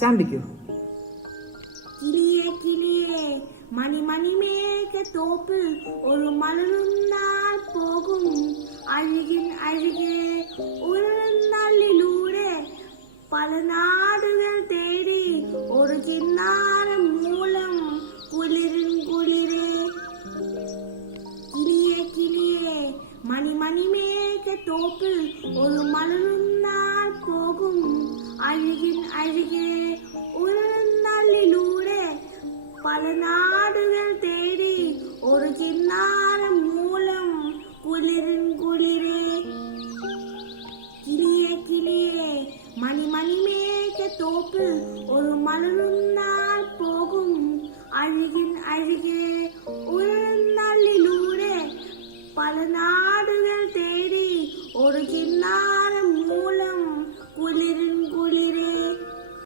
சாம்பிக்கோ. கிளியே கிளியே மணி மணி மேக தோப்பு ஒரு மலருந்தால் போகும் அழகின் அழகே ஒரு நல்லிலூரே பல நாடுகள் தேடி ஒரு கிண்ணாரம் மூலம் குளிரின் குளிரே. கிளியே கிளியே மணி மணி மேக தோப்பு ஒரு மலருந்தால் போகும் அழகின் அழகே ஒரு நல்லிலூரே பல நாடுகள் தேடி ஒரு கிண்ணாரம் மூலம் குளிரின் குளிரே. கிளியே கிளியே மணி மணி மேக தோப்பு ஒரு மலருந்தால் போகும் அழகின் அழகே